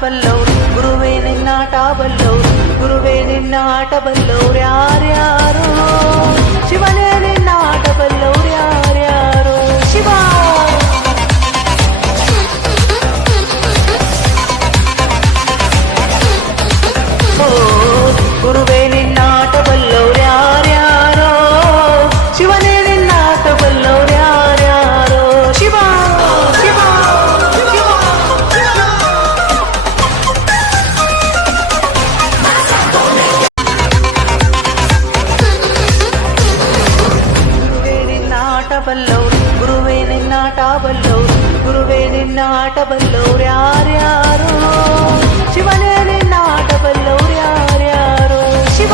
ಬಲ್ಲವ್ರು ಗುರುವೇ ನಿನ್ನಾಟ ಬಲ್ಲವ್ರು ಗುರುವೇ ನಿನ್ನಾಟ ಬಲ್ಲವ್ರು ಯಾರ್ಯಾರು ಶಿವನೇ ನಿನ್ನಾಟ ಬಲ್ಲವ್ರು ಯಾರ್ಯಾರು ಶಿವ ಗುರುವೇ ನಿನ್ನಾಟ ಬಲ್ಲವ್ರು ಯಾರ್ಯಾರೋ ಶಿವನೇ ನಿನ್ನಾಟ ಬಲ್ಲವ್ರು ಯಾರ್ಯಾರೋ ಶಿವ ಶಿವ ಗುರುವೇ ನಿನ್ನಾಟ ಬಲ್ಲವ್ರು ಗುರುವೇ ನಿನ್ನಾಟ ಬಲ್ಲವ್ರು ಗುರುವೇ ನಿನ್ನಾಟ ಬಲ್ಲವ್ರು ಯಾರ್ಯಾರೋ ಶಿವನೇ ನಿನ್ನಾಟ ಬಲ್ಲವ್ರು ಯಾರ್ಯಾರೋ ಶಿವ